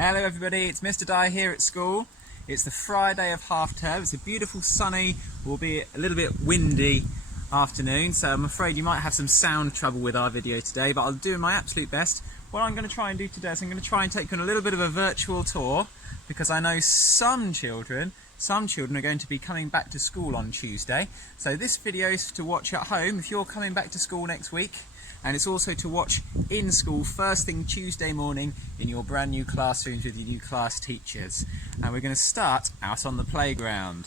Hello everybody, it's Mr. Dye here at school. It's the Friday of half term. It's a beautiful sunny, albeit a little bit windy afternoon, so I'm afraid you might have some sound trouble with our video today, but I'll do my absolute best. What I'm going to try and do today is I'm going to try and take you on a little bit of a virtual tour, because I know some children are going to be coming back to school on Tuesday. So this video is to watch at home if you're coming back to school next week, and it's also to watch in school first thing Tuesday morning in your brand new classrooms with your new class teachers. And we're going to start out on the playground.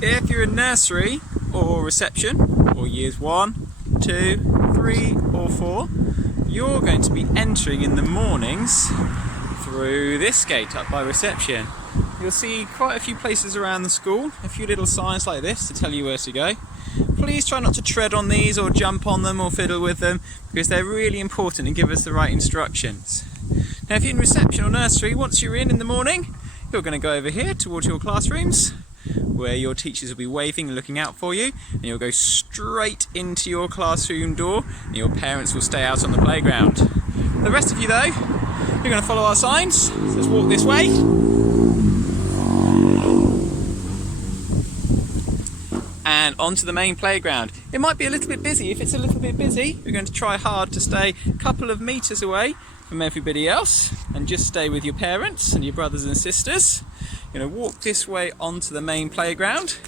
If you're in nursery or reception or years 1, 2, 3 or 4, you're going to be entering in the mornings through this gate up by reception. You'll see quite a few places around the school, a few little signs like this to tell you where to go. Please try not to tread on these or jump on them or fiddle with them, because they're really important and give us the right instructions. Now if you're in reception or nursery, once you're in the morning, you're going to go over here towards your classrooms, where your teachers will be waving and looking out for you, and you'll go straight into your classroom door and your parents will stay out on the playground. The rest of you though, you're going to follow our signs, so let's walk this way. And onto the main playground. It might be a little bit busy. If it's a little bit busy, we're going to try hard to stay a couple of metres away from everybody else and just stay with your parents and your brothers and sisters. You're going to walk this way onto the main playground,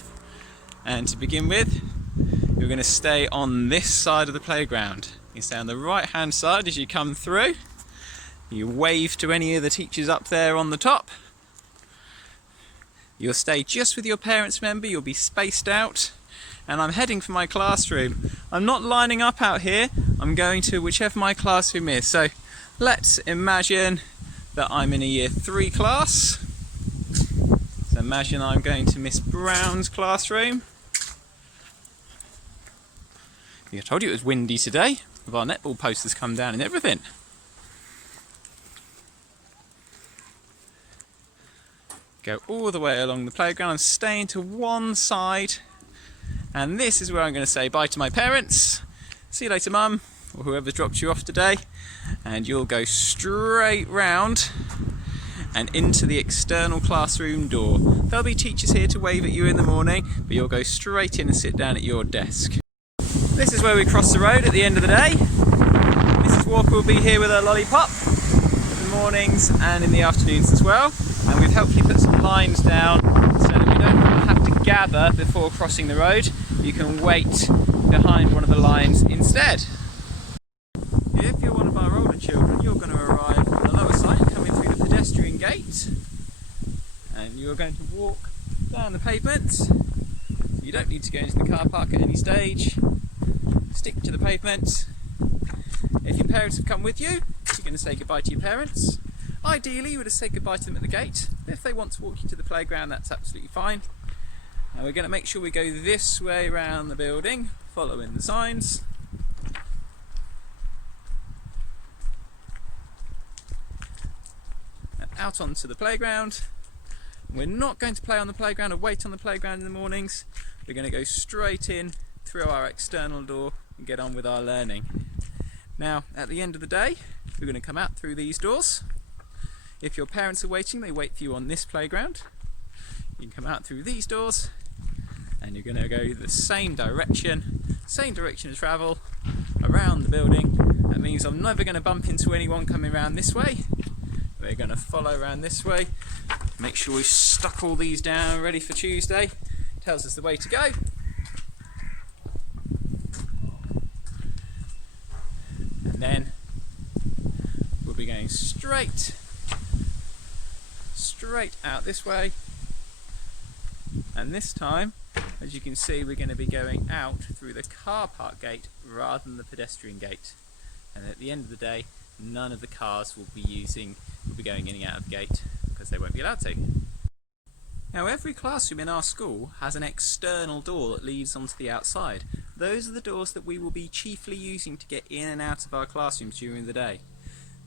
and to begin with, you're going to stay on this side of the playground. You stay on the right hand side as you come through. You wave to any of the teachers up there on the top. You'll stay just with your parents, remember, you'll be spaced out. And I'm heading for my classroom. I'm not lining up out here, I'm going to whichever my classroom is. So let's imagine that I'm in a year 3 class. So imagine I'm going to Miss Brown's classroom. I told you it was windy today, with our netball posters come down and everything. Go all the way along the playground and staying to one side, and this is where I'm going to say bye to my parents. See you later mum, or whoever's dropped you off today, and you'll go straight round and into the external classroom door. There'll be teachers here to wave at you in the morning, but you'll go straight in and sit down at your desk. This is where we cross the road at the end of the day. Mrs. Walker will be here with her lollipop in the mornings and in the afternoons as well. And we've helpfully put some lines down so that we don't have to gather before crossing the road. You can wait behind one of the lines instead. If you're one of our older children, you're going to arrive on the lower side, coming through the pedestrian gate, and you're going to walk down the pavement. You don't need to go into the car park at any stage. Stick to the pavement. If your parents have come with you, you're going to say goodbye to your parents. Ideally, you would have said goodbye to them at the gate. If they want to walk you to the playground, that's absolutely fine. And we're going to make sure we go this way around the building, following the signs. And out onto the playground. We're not going to play on the playground or wait on the playground in the mornings. We're going to go straight in through our external door and get on with our learning. Now, at the end of the day, we're going to come out through these doors. If your parents are waiting, they wait for you on this playground. You can come out through these doors and you're going to go the same direction of travel around the building. That means I'm never going to bump into anyone coming around this way. We're going to follow around this way. Make sure we've stuck all these down ready for Tuesday. Tells us the way to go. And then we'll be going straight out this way, and this time, as you can see, we're going to be going out through the car park gate rather than the pedestrian gate, and at the end of the day none of the cars will be going in and out of the gate because they won't be allowed to. Now every classroom in our school has an external door that leads onto the outside. Those are the doors that we will be chiefly using to get in and out of our classrooms during the day.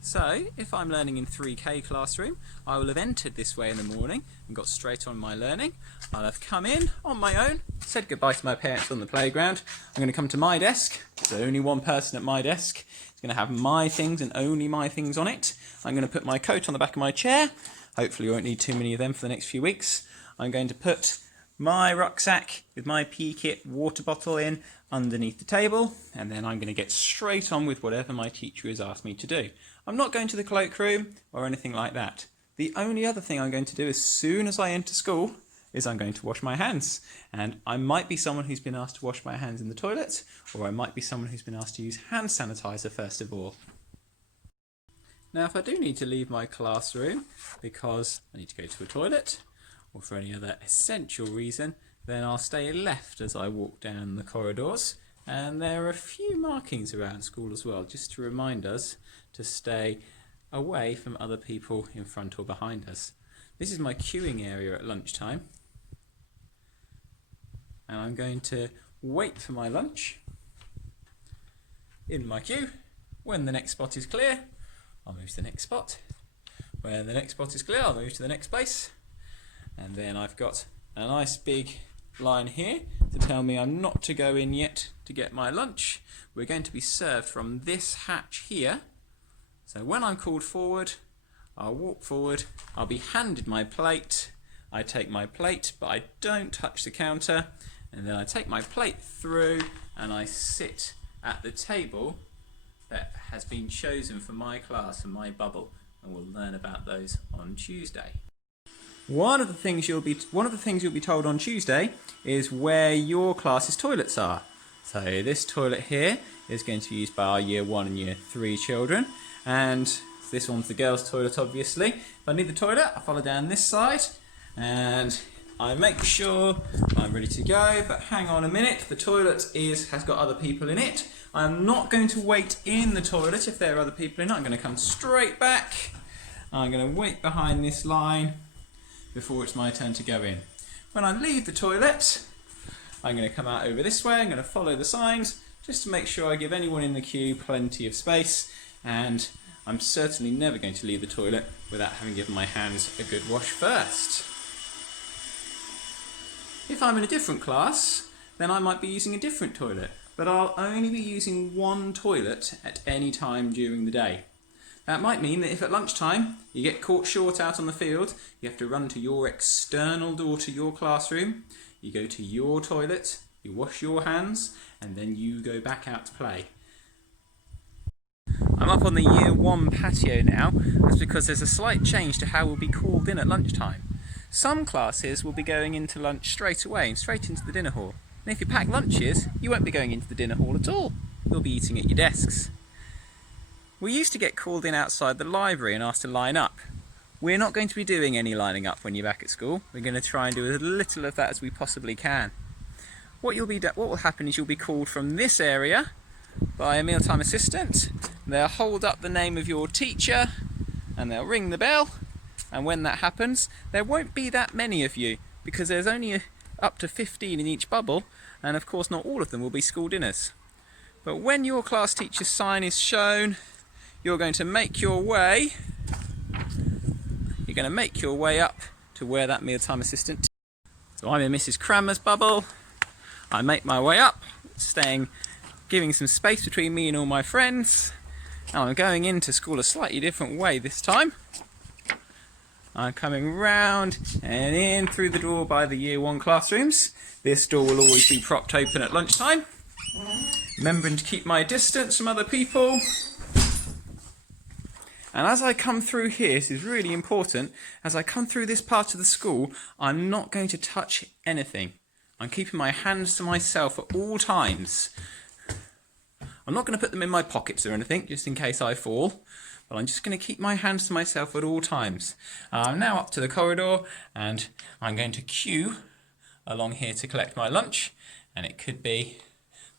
So if I'm learning in 3K classroom, I will have entered this way in the morning and got straight on my learning. I'll have come in on my own, said goodbye to my parents on the playground. I'm going to come to my desk. There's only one person at my desk. It's going to have my things and only my things on it. I'm going to put my coat on the back of my chair. Hopefully we won't need too many of them for the next few weeks. I'm going to put my rucksack with my PE kit water bottle in underneath the table, and then I'm going to get straight on with whatever my teacher has asked me to do. I'm not going to the cloakroom or anything like that. The only other thing I'm going to do as soon as I enter school is I'm going to wash my hands. And I might be someone who's been asked to wash my hands in the toilet, or I might be someone who's been asked to use hand sanitizer first of all. Now if I do need to leave my classroom because I need to go to a toilet or for any other essential reason, then I'll stay left as I walk down the corridors. And there are a few markings around school as well, just to remind us to stay away from other people in front or behind us. This is my queuing area at lunchtime. And I'm going to wait for my lunch in my queue. When the next spot is clear, I'll move to the next spot. When the next spot is clear, I'll move to the next place. And then I've got a nice big line here to tell me I'm not to go in yet to get my lunch. We're going to be served from this hatch here. So when I'm called forward, I'll walk forward, I'll be handed my plate. I take my plate, but I don't touch the counter. And then I take my plate through and I sit at the table that has been chosen for my class and my bubble. And we'll learn about those on Tuesday. One of the things you'll be told on Tuesday is where your class's toilets are. So this toilet here is going to be used by our Year 1 and Year 3 children, and this one's the girls' toilet obviously. If I need the toilet, I follow down this side and I make sure I'm ready to go, but hang on a minute, the toilet has got other people in it. I'm not going to wait in the toilet if there are other people in it. I'm going to come straight back. I'm going to wait behind this line before it's my turn to go in. When I leave the toilet, I'm going to come out over this way. I'm going to follow the signs just to make sure I give anyone in the queue plenty of space, and I'm certainly never going to leave the toilet without having given my hands a good wash first. If I'm in a different class, then I might be using a different toilet, but I'll only be using one toilet at any time during the day. That might mean that if at lunchtime you get caught short out on the field, you have to run to your external door to your classroom, you go to your toilet, you wash your hands, and then you go back out to play. I'm up on the Year 1 patio now. That's because there's a slight change to how we'll be called in at lunchtime. Some classes will be going into lunch straight away and straight into the dinner hall. And if you pack lunches, you won't be going into the dinner hall at all. You'll be eating at your desks. We used to get called in outside the library and asked to line up. We're not going to be doing any lining up when you're back at school. We're going to try and do as little of that as we possibly can. What will happen is you'll be called from this area by a mealtime assistant. They'll hold up the name of your teacher and they'll ring the bell. And when that happens, there won't be that many of you because there's only up to 15 in each bubble, and of course not all of them will be school dinners. But when your class teacher's sign is shown, you're going to make your way up to where that mealtime assistant is. So I'm in Mrs. Cranmer's bubble. I make my way up, giving some space between me and all my friends. And I'm going into school a slightly different way this time. I'm coming round and in through the door by the Year 1 classrooms. This door will always be propped open at lunchtime. Remembering to keep my distance from other people. And as I come through here, this is really important, as I come through this part of the school, I'm not going to touch anything. I'm keeping my hands to myself at all times. I'm not going to put them in my pockets or anything, just in case I fall, but I'm just going to keep my hands to myself at all times. I'm now up to the corridor, and I'm going to queue along here to collect my lunch, and it could be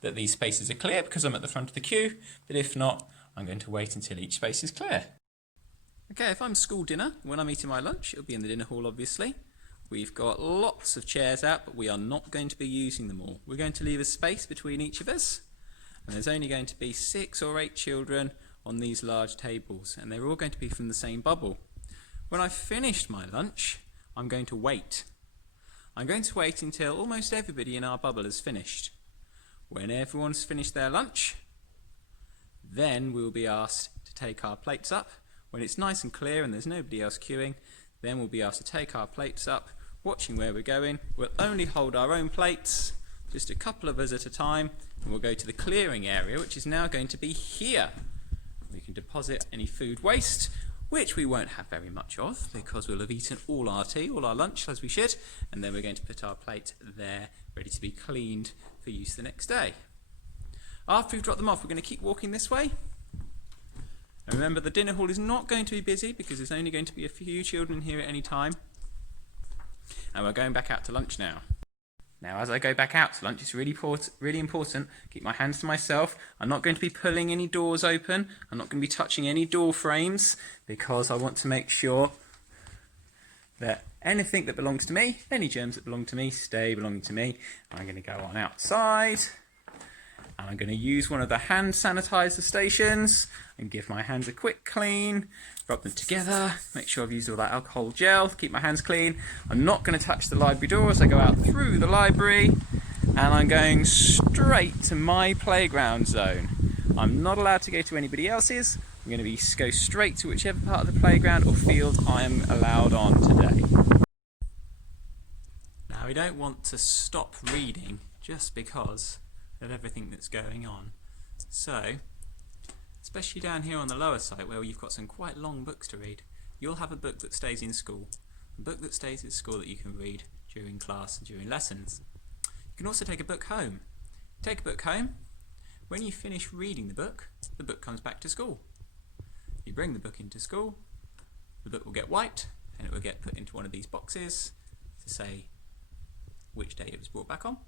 that these spaces are clear because I'm at the front of the queue, but if not, I'm going to wait until each space is clear. Okay, if I'm school dinner, when I'm eating my lunch, it'll be in the dinner hall obviously. We've got lots of chairs out, but we are not going to be using them all. We're going to leave a space between each of us, and there's only going to be 6 or 8 children on these large tables, and they're all going to be from the same bubble. When I've finished my lunch, I'm going to wait. I'm going to wait until almost everybody in our bubble has finished. When everyone's finished their lunch, then we'll be asked to take our plates up. When it's nice and clear and there's nobody else queuing, then we'll be asked to take our plates up, watching where we're going. We'll only hold our own plates, just a couple of us at a time, and we'll go to the clearing area, which is now going to be here. We can deposit any food waste, which we won't have very much of because we'll have eaten all our tea, all our lunch as we should, and then we're going to put our plate there ready to be cleaned for use the next day. After we've dropped them off, we're going to keep walking this way. And remember, the dinner hall is not going to be busy because there's only going to be a few children here at any time. And we're going back out to lunch now. Now, as I go back out to lunch, it's really important, keep my hands to myself. I'm not going to be pulling any doors open. I'm not going to be touching any door frames because I want to make sure that anything that belongs to me, any germs that belong to me, stay belonging to me. I'm going to go on outside. And I'm going to use one of the hand sanitizer stations and give my hands a quick clean, rub them together, make sure I've used all that alcohol gel to keep my hands clean. I'm not going to touch the library door as I go out through the library, and I'm going straight to my playground zone. I'm not allowed to go to anybody else's. I'm going to go straight to whichever part of the playground or field I am allowed on today. Now, we don't want to stop reading just because of everything that's going on. So, especially down here on the lower side where you've got some quite long books to read, you'll have a book that stays in school. A book that stays at school that you can read during class and during lessons. You can also take a book home. Take a book home. When you finish reading the book comes back to school. You bring the book into school, the book will get white and it will get put into one of these boxes to say which day it was brought back on.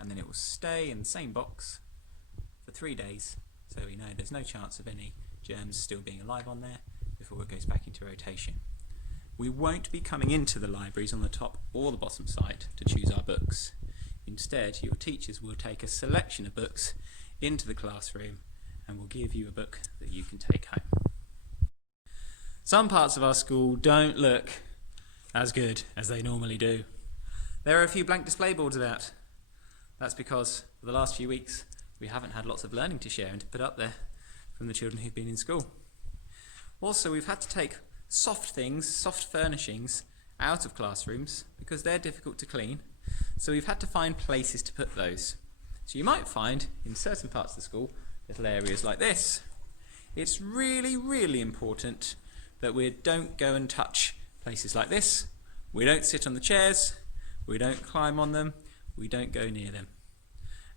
And then it will stay in the same box for 3 days, so we know there's no chance of any germs still being alive on there before it goes back into rotation. We won't be coming into the libraries on the top or the bottom side to choose our books. Instead, your teachers will take a selection of books into the classroom and will give you a book that you can take home. Some parts of our school don't look as good as they normally do. There are a few blank display boards about. That's because for the last few weeks we haven't had lots of learning to share and to put up there from the children who've been in school. Also, we've had to take soft things, soft furnishings, out of classrooms because they're difficult to clean. So we've had to find places to put those. So you might find in certain parts of the school little areas like this. It's really, really important that we don't go and touch places like this. We don't sit on the chairs, we don't climb on them, we don't go near them.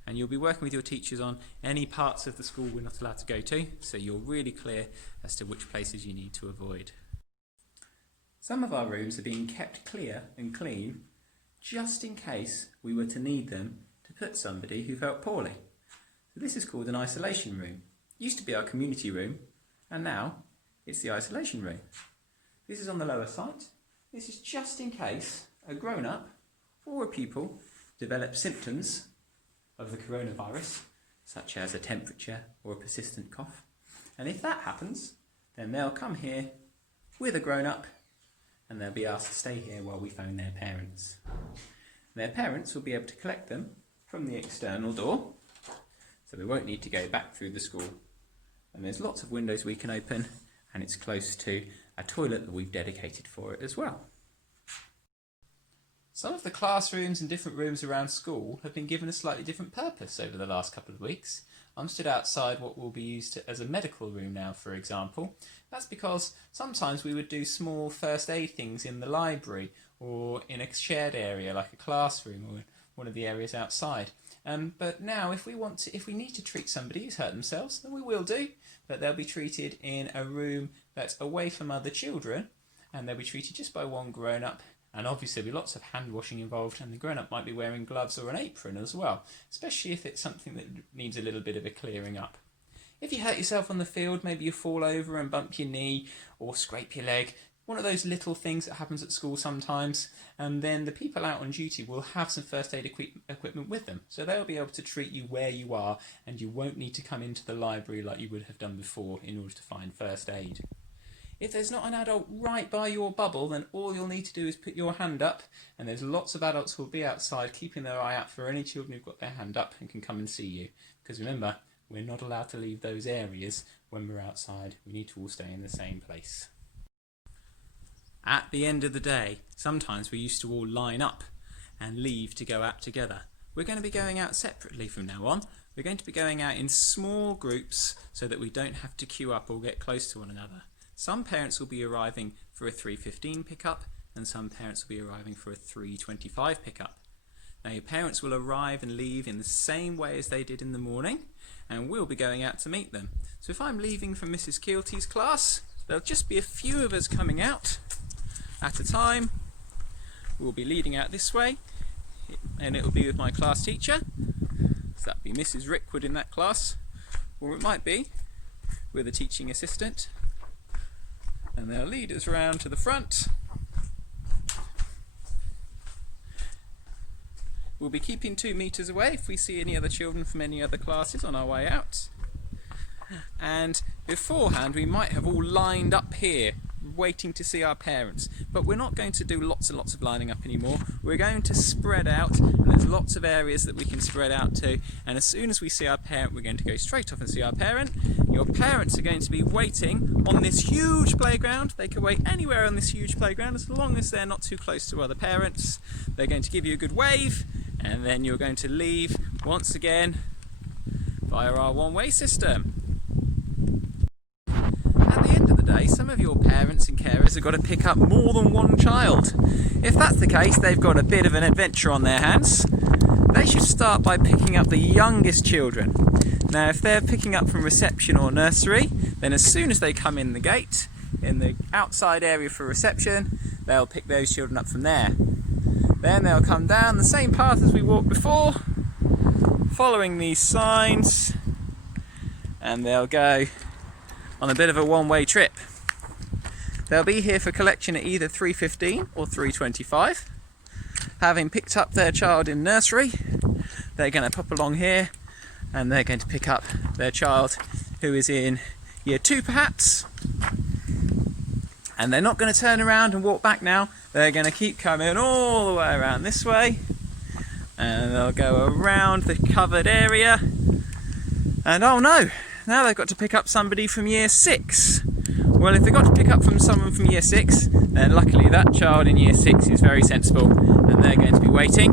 And you'll be working with your teachers on any parts of the school we're not allowed to go to, so you're really clear as to which places you need to avoid. Some of our rooms are being kept clear and clean just in case we were to need them to put somebody who felt poorly. So this is called an isolation room. It used to be our community room, and now it's the isolation room. This is on the lower side. This is just in case a grown-up or a pupil develop symptoms of the coronavirus, such as a temperature or a persistent cough. And if that happens, then they'll come here with a grown-up and they'll be asked to stay here while we phone their parents. Their parents will be able to collect them from the external door, so we won't need to go back through the school. And there's lots of windows we can open, and it's close to a toilet that we've dedicated for it as well. Some of the classrooms and different rooms around school have been given a slightly different purpose over the last couple of weeks. I'm stood outside what will be used as a medical room now, for example. That's because sometimes we would do small first aid things in the library or in a shared area like a classroom or one of the areas outside. But now if we need to treat somebody who's hurt themselves, then we will do, but they'll be treated in a room that's away from other children, and they'll be treated just by one grown-up. And obviously there'll be lots of hand washing involved, and the grown-up might be wearing gloves or an apron as well, especially if it's something that needs a little bit of a clearing up. If you hurt yourself on the field, maybe you fall over and bump your knee or scrape your leg, one of those little things that happens at school sometimes, and then the people out on duty will have some first aid equipment with them, so they'll be able to treat you where you are, and you won't need to come into the library like you would have done before in order to find first aid. If there's not an adult right by your bubble, then all you'll need to do is put your hand up, and there's lots of adults who will be outside keeping their eye out for any children who've got their hand up and can come and see you. Because remember, we're not allowed to leave those areas when we're outside. We need to all stay in the same place. At the end of the day, sometimes we used to all line up and leave to go out together. We're going to be going out separately from now on. We're going to be going out in small groups so that we don't have to queue up or get close to one another. Some parents will be arriving for a 3:15 pickup, and some parents will be arriving for a 3:25 pickup. Now your parents will arrive and leave in the same way as they did in the morning, and we'll be going out to meet them. So if I'm leaving from Mrs. Keelty's class, there'll just be a few of us coming out at a time. We'll be leading out this way, and it'll be with my class teacher. So that'll be Mrs. Rickwood in that class, or it might be with a teaching assistant. And they'll lead us round to the front. We'll be keeping 2 meters away if we see any other children from any other classes on our way out. And beforehand we might have all lined up here waiting to see our parents, but we're not going to do lots and lots of lining up anymore. We're going to spread out, and there's lots of areas that we can spread out to, and as soon as we see our parent, we're going to go straight off and see our parent. Your parents are going to be waiting on this huge playground. They can wait anywhere on this huge playground as long as they're not too close to other parents. They're going to give you a good wave, and then you're going to leave once again via our one-way system. At the end of the day, some of your parents and carers have got to pick up more than one child. If that's the case, they've got a bit of an adventure on their hands. They should start by picking up the youngest children. Now, if they're picking up from reception or nursery, then as soon as they come in the gate, in the outside area for reception, they'll pick those children up from there. Then they'll come down the same path as we walked before, following these signs, and they'll go on a bit of a one-way trip. They'll be here for collection at either 3:15 or 3:25. Having picked up their child in nursery, they're going to pop along here and they're going to pick up their child who is in year 2 perhaps. And they're not going to turn around and walk back now. They're going to keep coming all the way around this way, and they'll go around the covered area. And oh no, now they've got to pick up somebody from year 6. Well, if they've got to pick up from someone from year 6, then luckily that child in year 6 is very sensible, and they're going to be waiting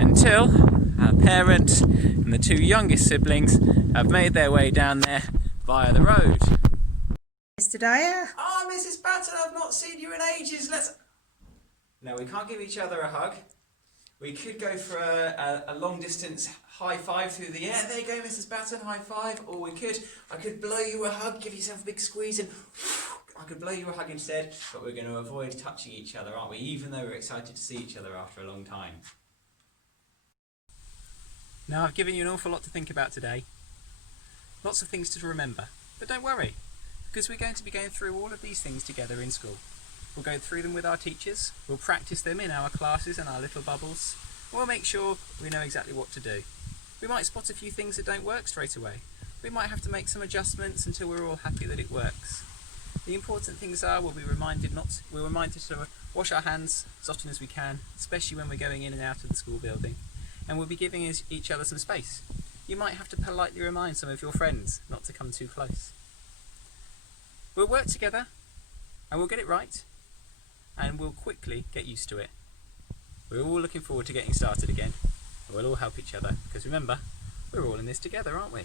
until our parent and the 2 youngest siblings have made their way down there via the road. Mr. Dyer? Oh, Mrs. Batten, I've not seen you in ages. No, we can't give each other a hug. We could go for a long distance high five through the air. There you go, Mrs. Batten, high five. Or I could blow you a hug, give yourself a big squeeze, and I could blow you a hug instead. But we're going to avoid touching each other, aren't we? Even though we're excited to see each other after a long time. Now, I've given you an awful lot to think about today. Lots of things to remember. But don't worry, because we're going to be going through all of these things together in school. We'll go through them with our teachers, we'll practice them in our classes and our little bubbles, and we'll make sure we know exactly what to do. We might spot a few things that don't work straight away. We might have to make some adjustments until we're all happy that it works. The important things are we're reminded to wash our hands as often as we can, especially when we're going in and out of the school building. And we'll be giving each other some space. You might have to politely remind some of your friends not to come too close. We'll work together, and we'll get it right, and we'll quickly get used to it. We're all looking forward to getting started again, and we'll all help each other, because remember, we're all in this together, aren't we?